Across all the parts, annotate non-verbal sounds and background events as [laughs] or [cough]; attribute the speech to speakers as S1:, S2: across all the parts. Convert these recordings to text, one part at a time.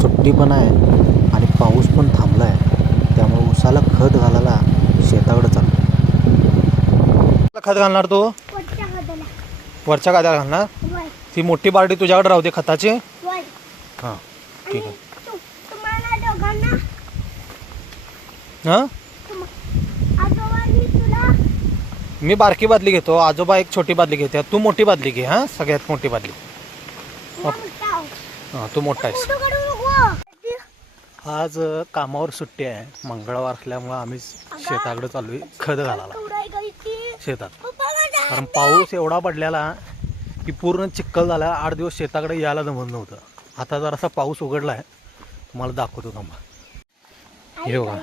S1: सुट्टी पण आहे आणि पाऊस पण थांबला आहे त्यामुळे उसाला खत घालायला शेताकडे चाललो
S2: खत घालणार तू? वरच्या गाद्याला घालणार? ती मोठी बारडी तुझ्याकडे राहते खताची. हां ठीक आहे. हां?
S3: तुम- आजोबांनी तुला
S2: मी बारकी बादली घेतो. आजोबा एक छोटी बादली घेते. तू मोठी बादली घे हां? सगळ्यात मोठी बादली.
S3: नमस्कार.
S2: हां. तू मोठा आहेस.
S1: आज कामावर सुट्टी आहे. मंगळवार असल्यामुळं आम्ही शेताकडे चालू आहे. खत घालायला? शेतात.
S3: माझा
S1: कारण पाऊस एवढा पडलेला की पूर्ण चिखल झाला. आठ दिवस शेताकडे यायला जमत नव्हतं. आता जरासा पाऊस उघडला आहे तुम्हाला दाखवतो थांबा.
S3: आई
S1: हे बघा.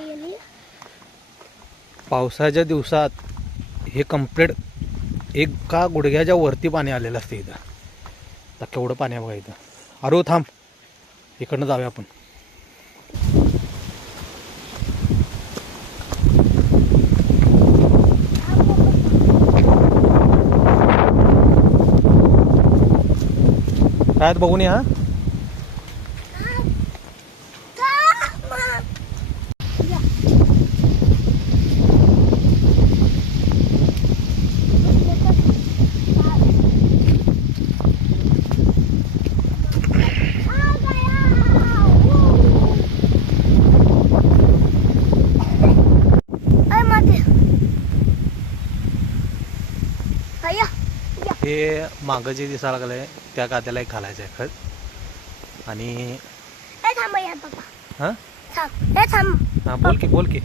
S1: पावसाच्या दिवसात हे कंप्लीट एक गुडघ्याच्या वरती पाणी आलेलं असते इथं. आता केवढं पाणी बघा इथं. अरे थांब. इकडनं जाऊया आपण. काय आहेत बघून या
S3: थांब,
S1: हे मागं जे दिसायला लागलंय त्या गाद्याला एक घालायचं आहे खत आणि हां हां बोल की बोल की.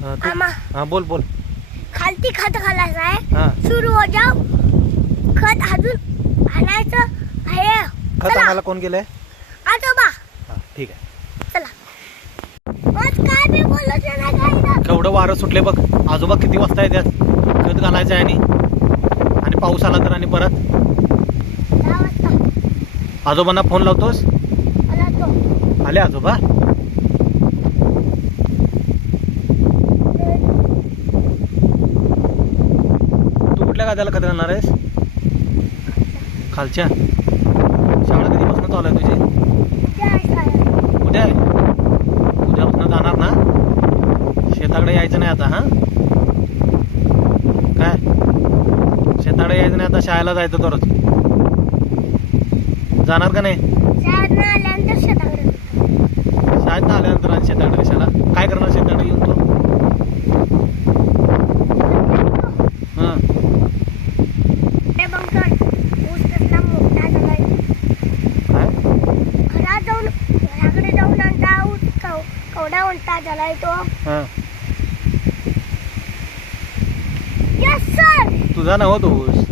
S1: हां हां बोल बोल.
S3: खालती खत घालायचं आहे.
S1: हां.
S3: सुरू हो जाव खत अजून आणायचं आहे.
S1: खत आणायला कोण गेलंय?
S3: आजोबा.
S1: हां ठीक आहे.
S3: चला.
S1: केवढं वारं सुटले बघ. आजोबा किती वाजता येतात? खत घालायचं आहे आणि पाऊस आला तर आणि परत? आजोबांना फोन लावतोस?
S3: आला
S1: आजोबा? तू कुठल्या गाद्याला खत घालणार आहेस? खालच्या. शाळा कधीपासून चालू आहे तुझी
S3: उद्या आहे शाळा.
S1: उद्या आहे उद्यापासून जाणार ना शेताकडे यायचं नाही आता हां काय शेताकडे यायचं नाही आता शाळेला जायचं दररोज जाणार का नाही?
S3: शाळेतनं आल्यानंतर शेताकडे
S1: शाळेत आल्यानंतर आणि शेताकडे कशाला काय करणार शेताकडे येऊन तो? हां.
S3: हे झालाय. झालाय तो.
S1: हां.
S3: यस सर
S1: तुझा नव्ह तो ऊस.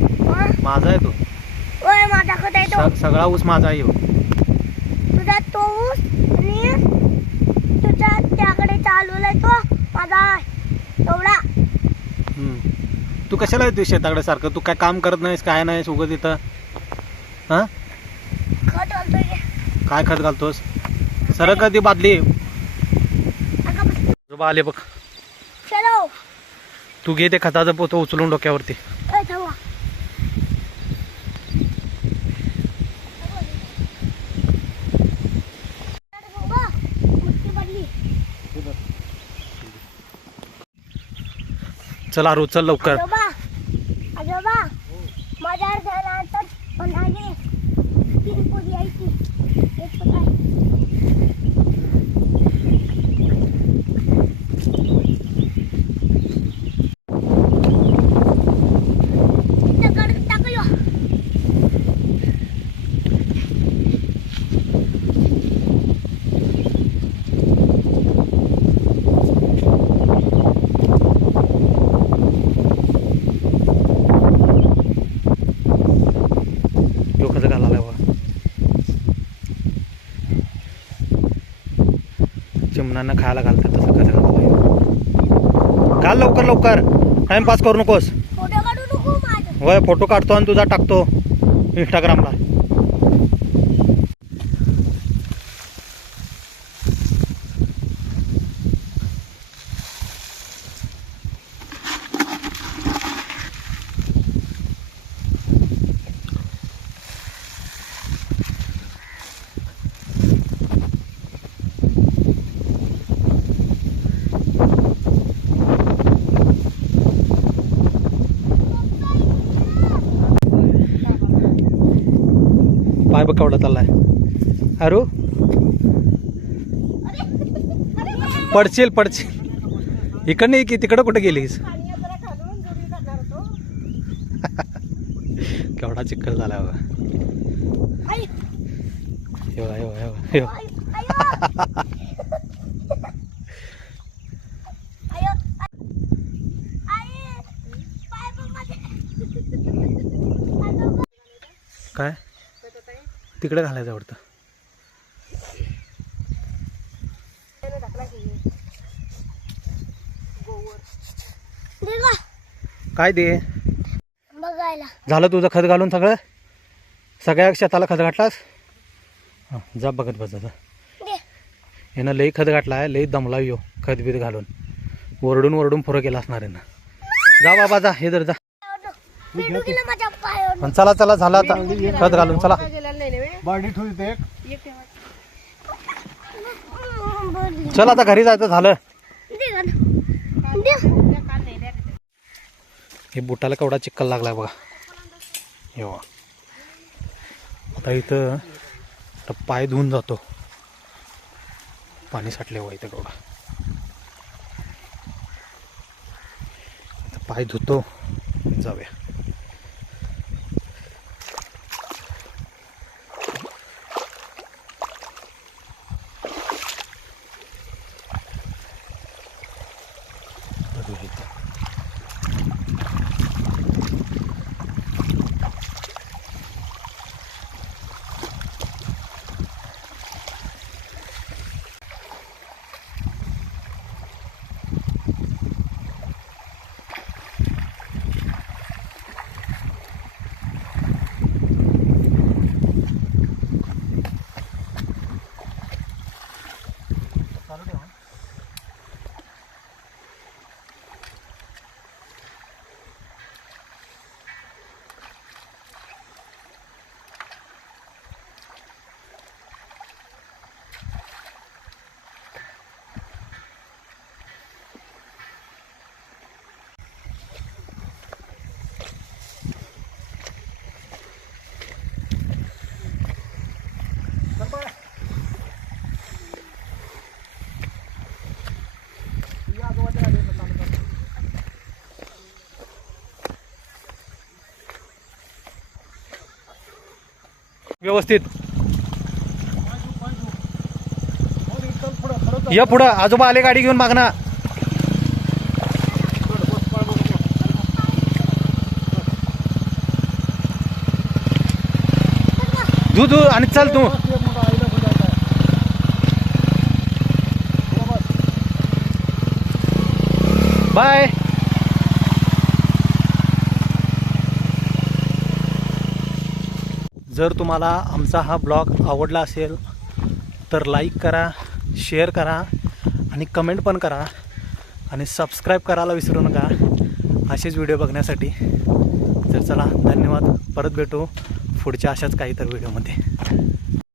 S1: माझा आहे तो.
S3: ओय माझा खत आहे तो.
S1: स- सगळा ऊस माझा आहे ह्यो.
S3: तुझा तो ऊस आणि तुझा त्याकडे चालवलाय तो माझा
S1: हम्म. तू कशाला येतो शेताकडे सारखं? तू काय काम करत नाहीस काय नाहीस उगत इथं हां?
S3: खत घालतोय रे.
S1: काय खत घालतोस? सरळ कधी बादली?
S3: अगं बस.
S1: आजोबा आले बघ.
S3: चलो.
S1: तू घे ते खताचं पोतं उचलून डोक्यावरती
S3: ए, थांबा. बाबा, मुठ्ठी पडली.
S1: चल आरू चल लवकर.
S3: आजोबा आजोबा माझ्या घरात म्हणाले तीन पुरी यायची एक पुरी दगड टाकलो
S1: यो खत घालायला बघ चिमणांना खायला घालतात तसं खत घालायला घाल लवकर लवकर. टाइमपास करू नकोस. होय फोटो काढतो आणि तुझा टाकतो इंस्टाग्रामला पाय बघ केवढा चाललाय. अरू? पडशील पडशील. इकडनं की तिकडं कुठे गेलीस? [laughs] केवढा चिखल झाला बघा
S3: आई,
S1: हे बघा, हे बघा, हे बघा, हे बघा.
S3: आई, आयो. आई, पाय बघ माझे. आजोबा.
S1: काय तिकडे घालायचं आवडतं. काय दे?
S3: बघायला.
S1: झालं तुझं खत घालून सगळं? सगळ्या शेताला खत घातलास? हां जा बघत बस आता.
S3: दे.
S1: यानं लई खत घातला आहे लई दमला यो खत बीत घालून. ओरडून ओरडून फुरं केला असणार यानं. जा बाबा जा हे जर जा. पण चला चला झालं आता. खत घालून चला.
S3: बोलली.
S1: चल आता घरी जायचं झालं. हे बुटाला केवढा चिक्कल लागलाय बघा. हे बघा. आता इथं पाय धुवून जातो. पाणी साठले बघा इथं केवढा. आता पाय धुतो. जाऊया. व्यवस्थित. या पुढं आजोबा आले गाडी घेऊन मागना तू तू आणि चल तू. बाय. जर तुम्हाला आमचा हा ब्लॉग आवडला असेल तर लाईक करा शेअर करा आणि कमेंट पण करा आणि सबस्क्राईब करायला विसरू नका. असेच व्हिडिओ बघण्यासाठी. तर चला धन्यवाद. परत भेटू पुढच्या अशाच काही तर व्हिडिओमध्ये